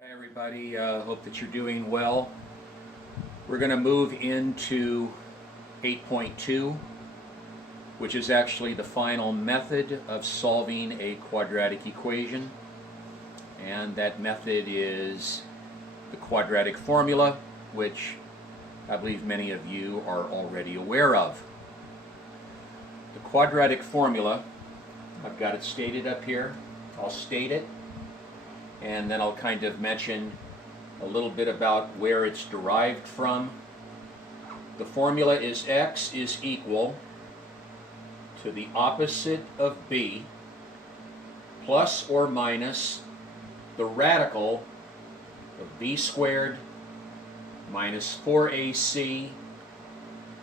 Hey everybody, hope that you're doing well. We're going to move into 8.2, which is actually the final method of solving a quadratic equation. And that method is the quadratic formula, which I believe many of you are already aware of. The quadratic formula, I've got it stated up here. I'll state it, and then I'll kind of mention a little bit about where it's derived from. The formula is x is equal to the opposite of b plus or minus the radical of b squared minus 4ac,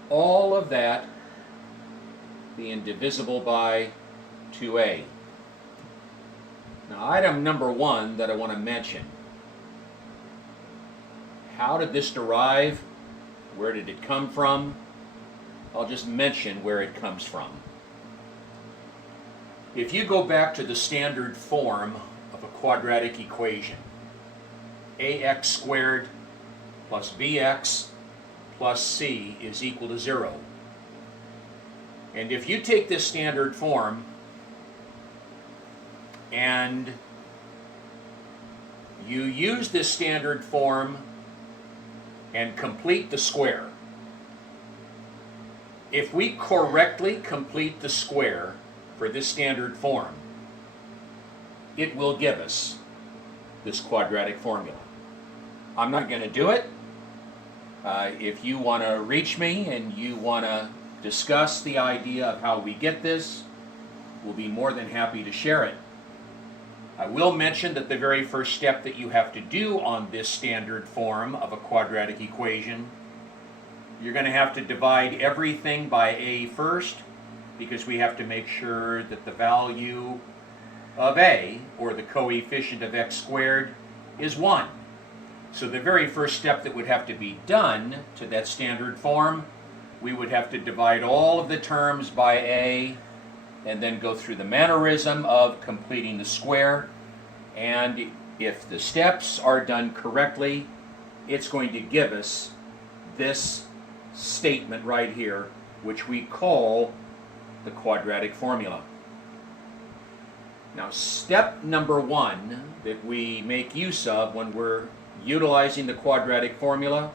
all of that being divisible by 2a. Now, item number one that I want to mention, how did this derive? Where did it come from? I'll just mention where it comes from. If you go back to the standard form of a quadratic equation, ax squared plus bx plus c is equal to 0. And if you take this standard form and you use this standard form and complete the square, if we correctly complete the square for this standard form, it will give us this quadratic formula. I'm not going to do it. If you want to reach me and you want to discuss the idea of how we get this, we'll be more than happy to share it. I will mention that the very first step that you have to do on this standard form of a quadratic equation, you're going to have to divide everything by a first, because we have to make sure that the value of a, or the coefficient of x squared, is 1. So the very first step that would have to be done to that standard form, we would have to divide all of the terms by a, and then go through the mannerism of completing the square. And if the steps are done correctly, it's going to give us this statement right here, which we call the quadratic formula. Now, step number one that we make use of when we're utilizing the quadratic formula,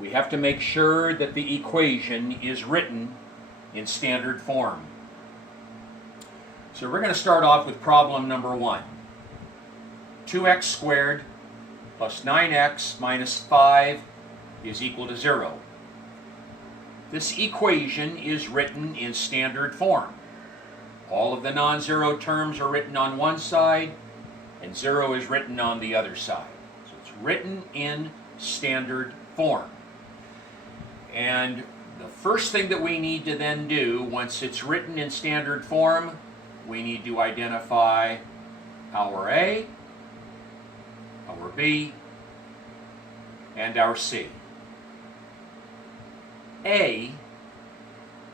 we have to make sure that the equation is written in standard form. So we're going to start off with problem number 1. 2x squared plus 9x minus 5 is equal to 0. This equation is written in standard form. All of the non-zero terms are written on one side, and 0 is written on the other side. So it's written in standard form. And the first thing that we need to then do, once it's written in standard form, we need to identify our A, our B, and our C. A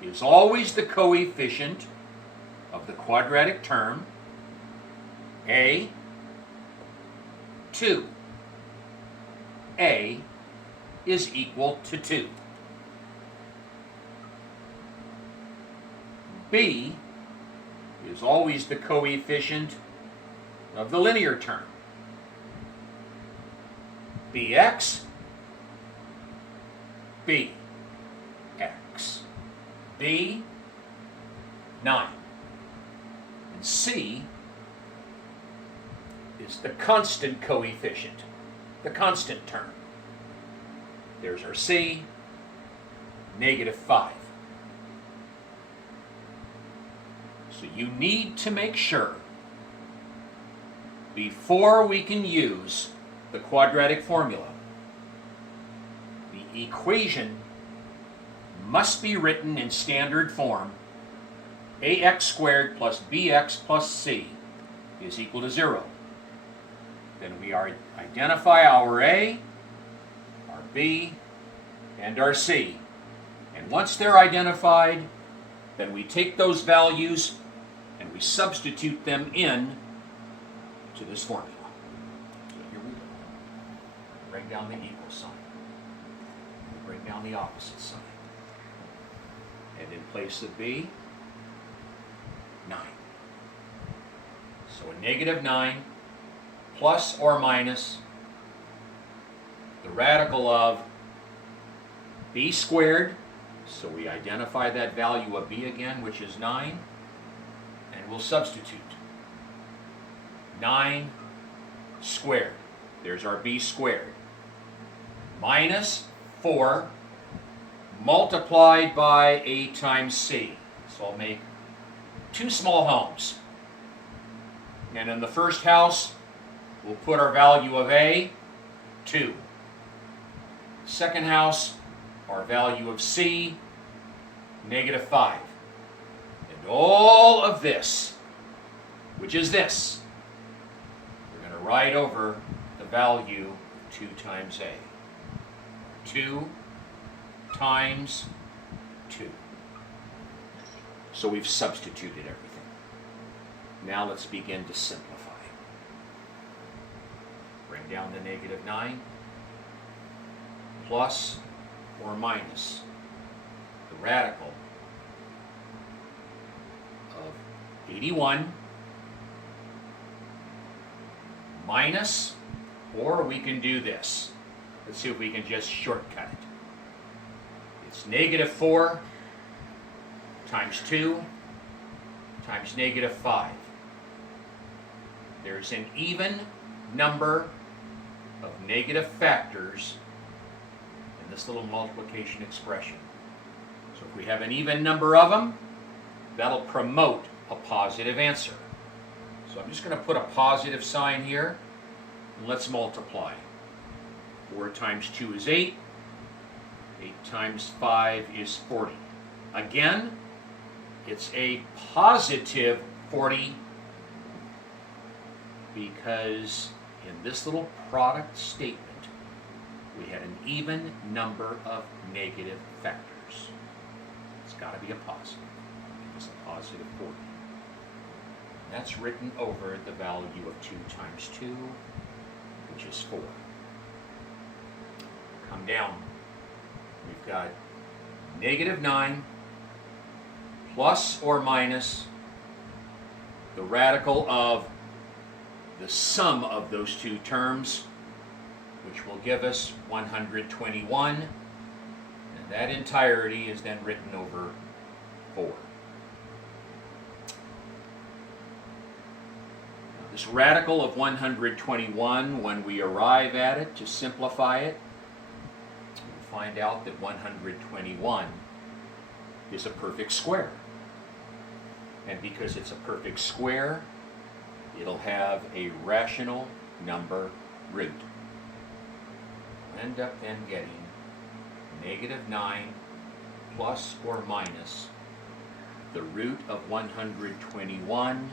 is always the coefficient of the quadratic term. A, 2. A is equal to 2. B is always the coefficient of the linear term. Bx, Bx, B, 9. And C is the constant coefficient, the constant term. There's our C, -5. So you need to make sure, before we can use the quadratic formula, the equation must be written in standard form. Ax squared plus bx plus c is equal to 0. Then we identify our A, our B, and our C. And once they're identified, then we take those values and we substitute them in to this formula. So here we go. Bring down the equal sign. Bring down the opposite sign. And in place of b, 9. So a negative 9 plus or minus the radical of b squared. So we identify that value of b again, which is 9, and we'll substitute. 9 squared. There's our b squared. Minus 4 multiplied by a times c. So I'll make 2 small homes. And in the first house, we'll put our value of a, 2. Second house, our value of c, negative 5. And all of this, which is this, we're going to write over the value 2 times a. 2 times 2. So we've substituted everything. Now let's begin to simplify. Bring down the negative 9 plus or minus the radical of 81 minus, or we can do this. Let's see if we can just shortcut it. It's negative 4 times 2 times negative 5. There's an even number of negative factors in this little multiplication expression. So if we have an even number of them, that'll promote a positive answer. So I'm just going to put a positive sign here, and let's multiply. 4 times 2 is 8. 8 times 5 is 40. Again, it's a positive 40 because in this little product statement, we had an even number of negative factors. It's got to be a positive. It's a positive 40. That's written over the value of 2 times 2, which is 4. Come down. We've got negative 9 plus or minus the radical of the sum of those two terms, which will give us 121. And that entirety is then written over 4. Now, this radical of 121, when we arrive at it to simplify it, we'll find out that 121 is a perfect square. And because it's a perfect square, it'll have a rational number root. We'll end up then getting negative 9 plus or minus the root of 121,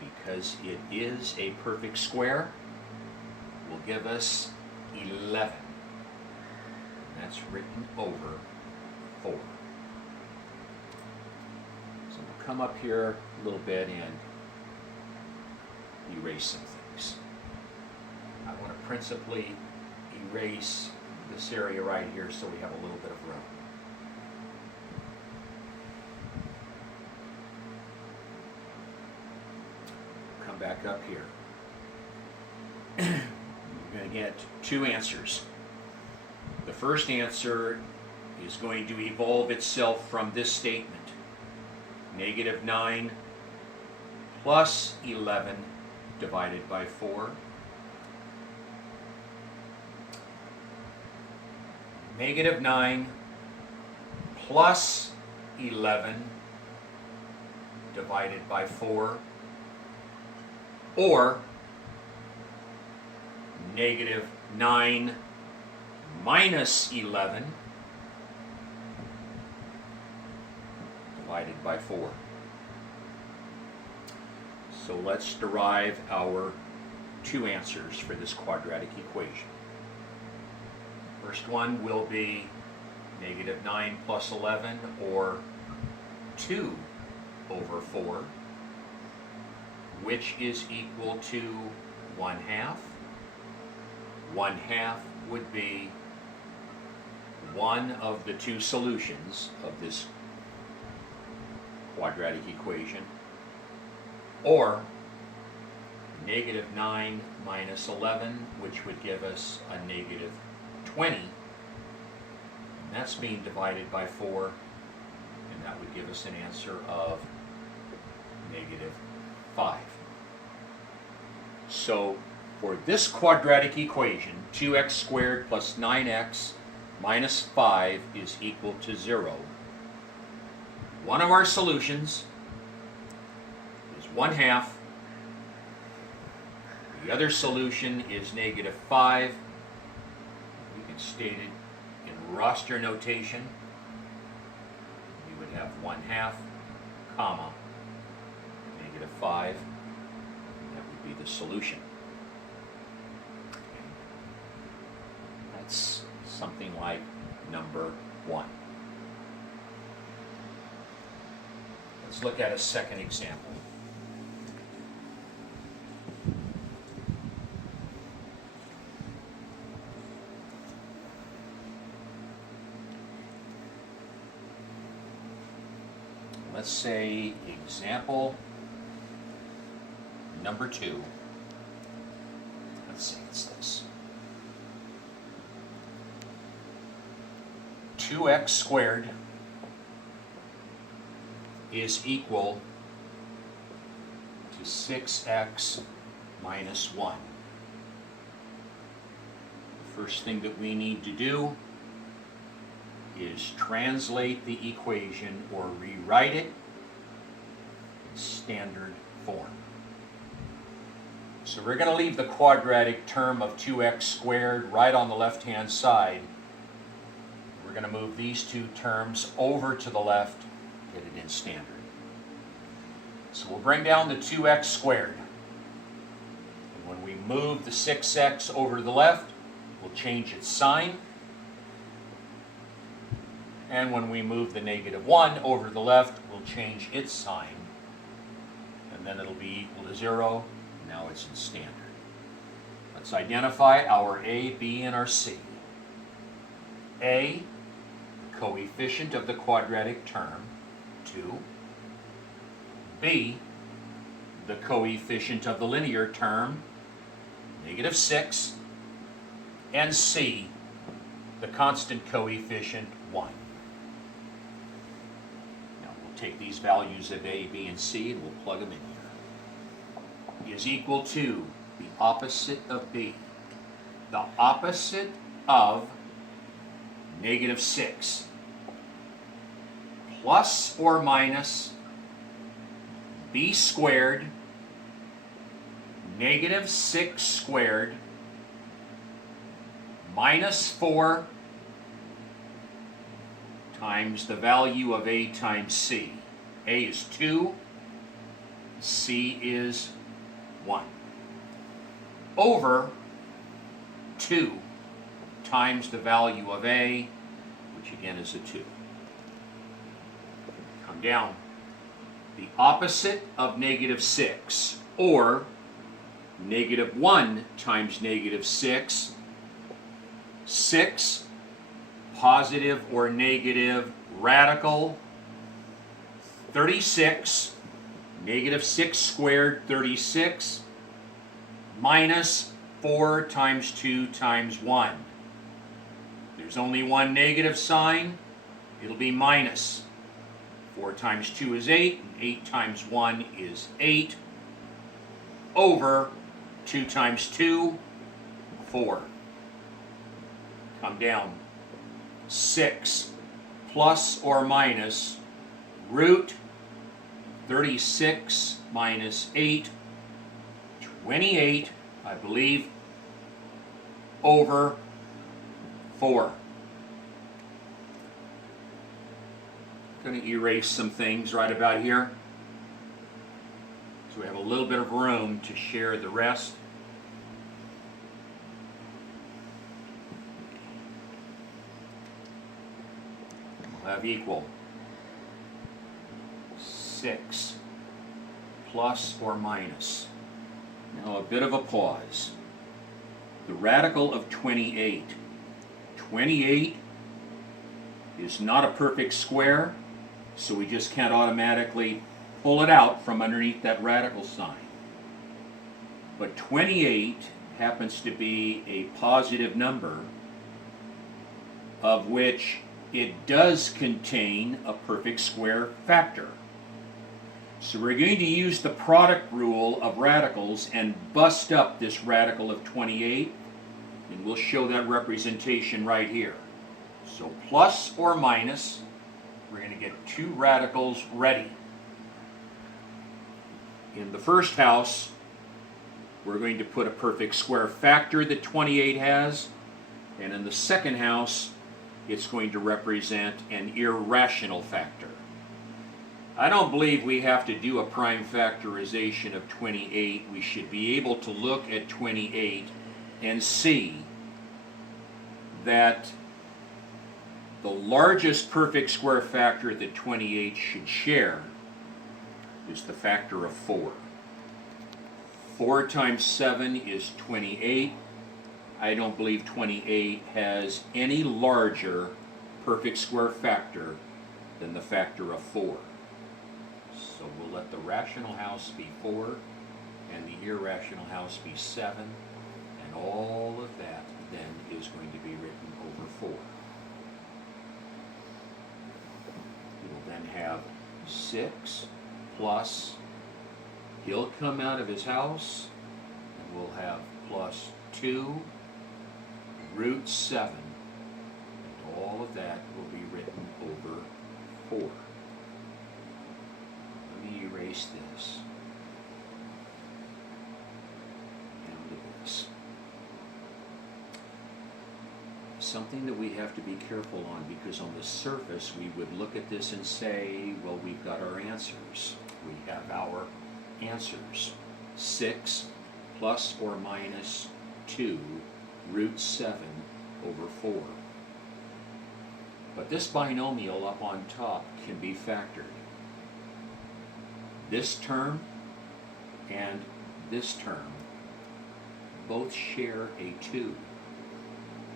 because it is a perfect square, will give us 11. And that's written over 4. So we'll come up here a little bit and erase some things. I want to principally erase this area right here so we have a little bit of room. Come back up here. We're going to get 2 answers. The first answer is going to evolve itself from this statement. Negative 9 plus 11 divided by 4. Negative 9 plus 11 divided by 4. Or negative 9 minus 11 divided by 4. So let's derive our 2 answers for this quadratic equation. First one will be negative 9 plus 11, or 2 over 4, which is equal to 1/2. 1/2 would be one of the two solutions of this quadratic equation, or -9 minus 11, which would give us a -20. And that's being divided by 4, and that would give us an answer of -5. So for this quadratic equation, 2x squared plus 9x minus 5 is equal to 0. One of our solutions is 1/2. The other solution is -5. We can state it in roster notation. We would have 1/2, comma, -5. That would be the solution. Okay. That's something like number 1. Let's look at a second example. Let's say example number 2. Let's say it's this. 2x squared is equal to 6x minus 1. The first thing that we need to do is translate the equation or rewrite it in standard form. So we're going to leave the quadratic term of 2x squared right on the left-hand side. We're going to move these two terms over to the left, get it in standard. So we'll bring down the 2x squared. And when we move the 6x over to the left, we'll change its sign. And when we move the -1 over to the left, we'll change its sign. And then it'll be equal to 0. Now it's in standard. Let's identify our A, B, and our C. A, the coefficient of the quadratic term, 2. B, the coefficient of the linear term, -6. And C, the constant coefficient, 1. Take these values of A, B, and C and we'll plug them in here. Is equal to the opposite of B. The opposite of -6 plus or minus B squared -6 squared minus 4 times the value of A times C. A is 2, C is 1. Over 2 times the value of A, which again is a 2. Come down. The opposite of -6, or -1 times -6, 6 positive or negative radical 36, -6 squared 36, minus 4 times 2 times 1. There's only one negative sign, it'll be minus. 4 times 2 is 8, and 8 times 1 is 8, over 2 times 2, 4. Come down. 6 plus or minus root 36 minus 8, 28, I believe, over 4. I'm going to erase some things right about here, so we have a little bit of room to share the rest. We'll have equal 6 plus or minus. Now a bit of a pause. the radical of 28. 28 is not a perfect square, so we just can't automatically pull it out from underneath that radical sign. But 28 happens to be a positive number of which it does contain a perfect square factor. So we're going to use the product rule of radicals and bust up this radical of 28, and we'll show that representation right here. So plus or minus, we're going to get two radicals ready. In the first house, we're going to put a perfect square factor that 28 has, and in the second house, it's going to represent an irrational factor. I don't believe we have to do a prime factorization of 28. We should be able to look at 28 and see that the largest perfect square factor that 28 should share is the factor of 4. 4 times 7 is 28. I don't believe 28 has any larger perfect square factor than the factor of 4. So we'll let the rational house be 4 and the irrational house be 7, and all of that then is going to be written over 4. We'll then have 6 plus, he'll come out of his house, and we'll have plus 2 root 7, and all of that will be written over 4. Let me erase this down to this. Something that we have to be careful on, because on the surface we would look at this and say, well, we've got our answers. We have our answers. 6 plus or minus 2 root 7 over 4. But this binomial up on top can be factored. This term and this term both share a 2.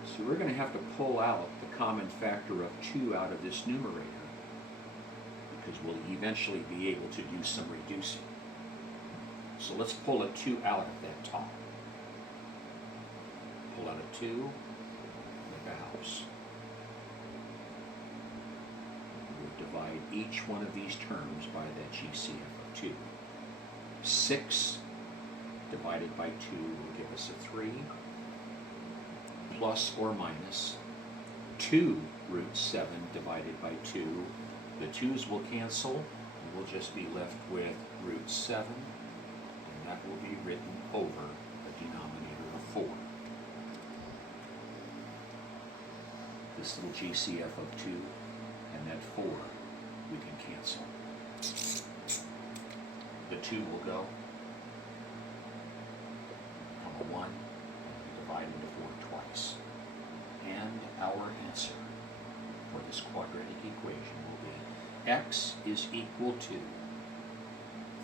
So we're going to have to pull out the common factor of 2 out of this numerator, because we'll eventually be able to do some reducing. So let's pull a 2 out of that top. Pull out a 2, make a house. We'll divide each one of these terms by that GCF of 2. 6 divided by 2 will give us a 3, plus or minus 2 root 7 divided by 2. The 2's will cancel, and we'll just be left with root 7, and that will be written over a denominator of 4. This little GCF of 2 and that 4 we can cancel. The 2 will go, become a 1, and we divide into 4 twice. And our answer for this quadratic equation will be x is equal to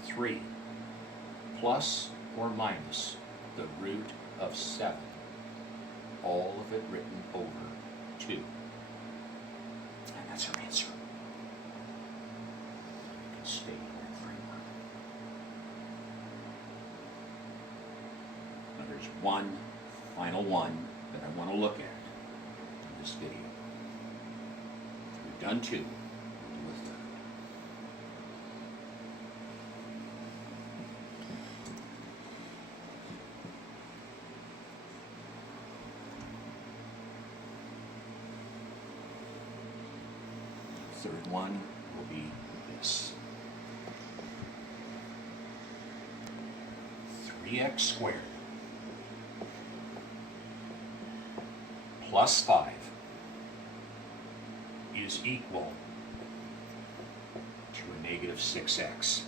3 plus or minus the root of 7, all of it written over 2. And that's our answer. You can stay in that framework. Now there's one final one that I want to look at in this video. We've done 2. We'll do a third. Third one will be this. 3x squared plus 5 is equal to a negative 6x.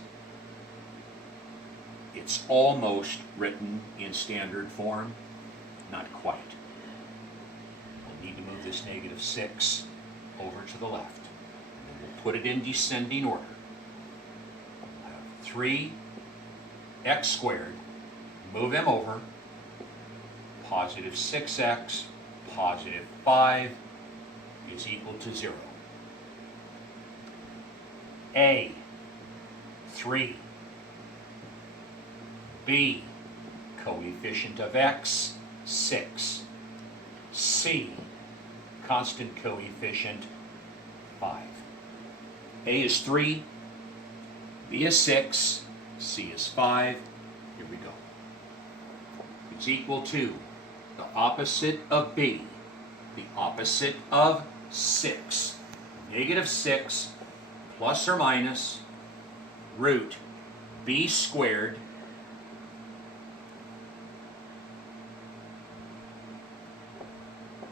It's almost written in standard form, not quite. We'll need to move this negative 6 over to the left. And then we'll put it in descending order. We'll have 3x squared, move them over, positive 6x, positive 5 is equal to 0. A, 3. B, coefficient of x, 6. C, constant coefficient, 5. A is 3, B is 6, C is 5. Here we go. It's equal to the opposite of B, the opposite of 6. Negative 6 plus or minus root B squared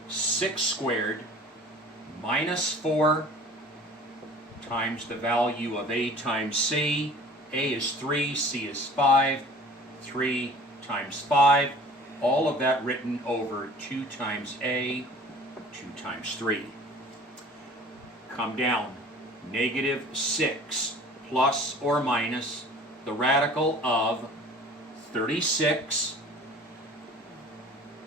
(6 squared) minus 4 times the value of A times C. A is 3, C is 5. 3 times 5. All of that written over 2 times A, 2 times 3. Come down. Negative 6 plus or minus the radical of 36.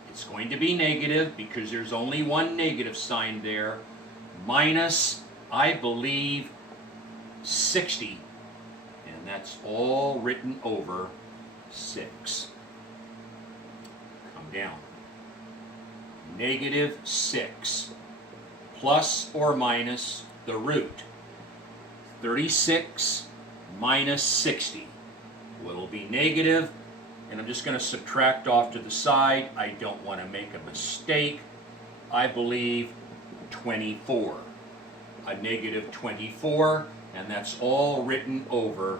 It's going to be negative because there's only one negative sign there. Minus, I believe, 60. And that's all written over 6. Come down. Negative 6 plus or minus the root 36 minus 60. Well, it'll be negative, and I'm just going to subtract off to the side. I don't want to make a mistake. I believe 24. A negative 24, and that's all written over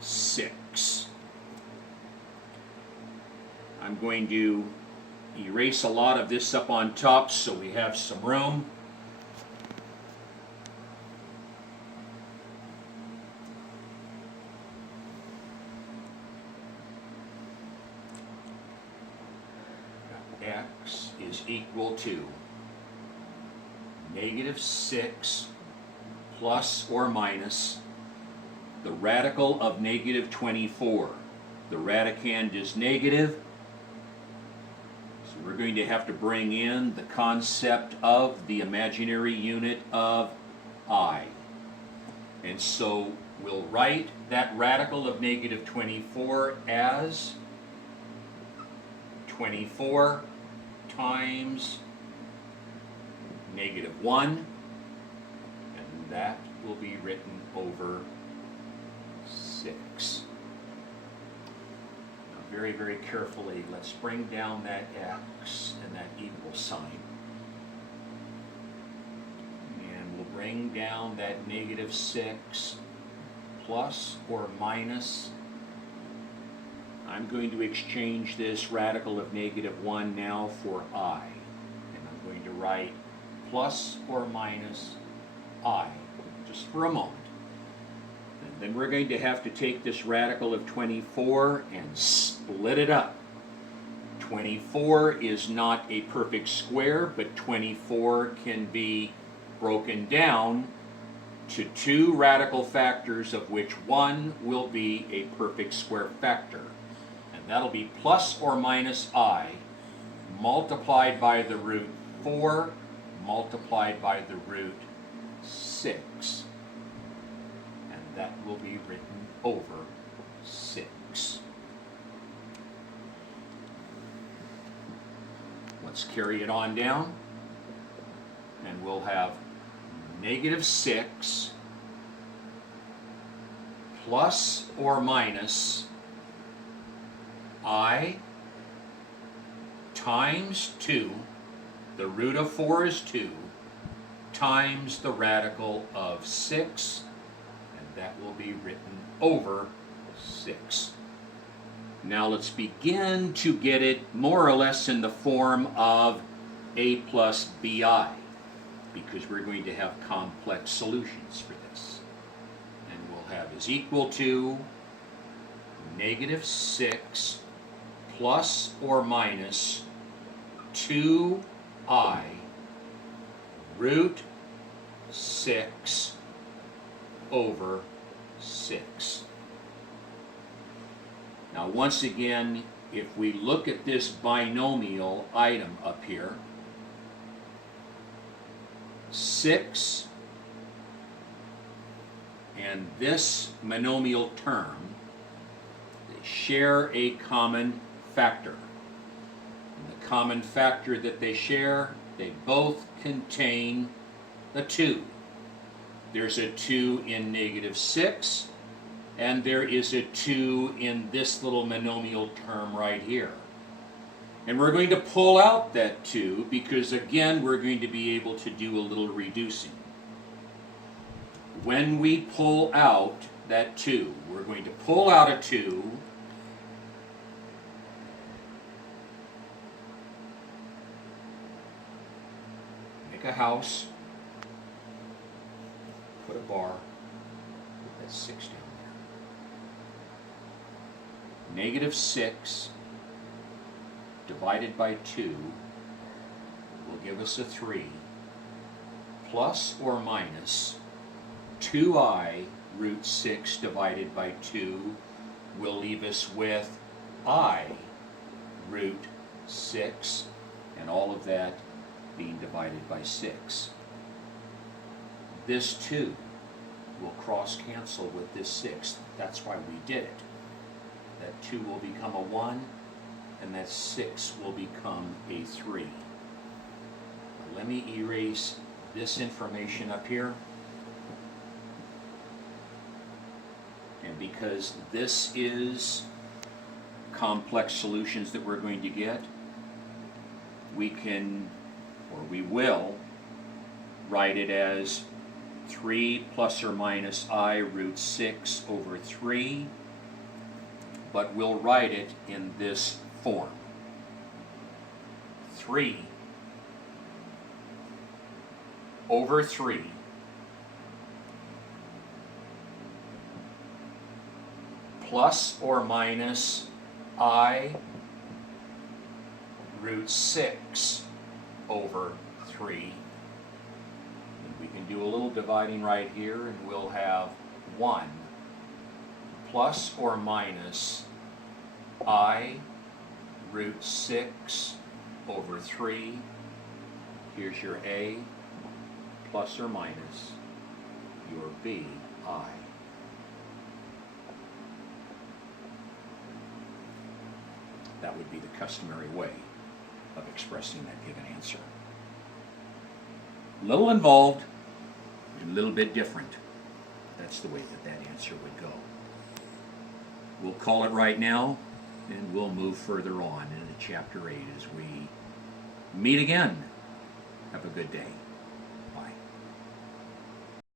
6. I'm going to erase a lot of this up on top so we have some room. X is equal to negative 6 plus or minus the radical of negative 24. The radicand is negative, so we're going to have to bring in the concept of the imaginary unit of I. And so we'll write that radical of negative 24 as 24 times negative 1, and that will be written over 6. Now very, very carefully, let's bring down that x and that equal sign. And we'll bring down that negative 6 plus or minus. I'm going to exchange this radical of negative 1 now for I. And I'm going to write plus or minus I, just for a moment. And then we're going to have to take this radical of 24 and split it up. 24 is not a perfect square, but 24 can be broken down to 2 radical factors, of which one will be a perfect square factor. That'll be plus or minus I multiplied by the root 4 multiplied by the root 6. And that will be written over 6. Let's carry it on down. And we'll have negative 6 plus or minus I times 2, the root of 4 is 2, times the radical of 6, and that will be written over 6. Now let's begin to get it more or less in the form of a plus bi, because we're going to have complex solutions for this. And we'll have is equal to negative 6 plus or minus 2I root 6 over 6. Now once again, if we look at this binomial item up here, 6 and this monomial term, they share a common factor. And the common factor that they share, they both contain a 2. There's a 2 in -6, and there is a 2 in this little monomial term right here. And we're going to pull out that 2 because, again, we're going to be able to do a little reducing. When we pull out that 2, we're going to pull out a 2, make a house, put a bar, put that 6 down there. -6 divided by 2 will give us a 3, plus or minus 2i root 6 divided by 2 will leave us with I root 6, and all of that being divided by 6. This 2 will cross cancel with this 6. That's why we did it. That 2 will become a 1, and that 6 will become a 3. Now, let me erase this information up here. And because this is complex solutions that we're going to get, we can, or we will, write it as 3 plus or minus I root 6 over 3, but we'll write it in this form. 3 over 3 plus or minus I root 6 over 3. And we can do a little dividing right here, and we'll have 1 plus or minus I root 6 over 3. Here's your A, plus or minus your B, I. That would be the customary way of expressing that given answer. A little involved, a little bit different. That's the way that that answer would go. We'll call it right now, and we'll move further on into Chapter 8 as we meet again. Have a good day.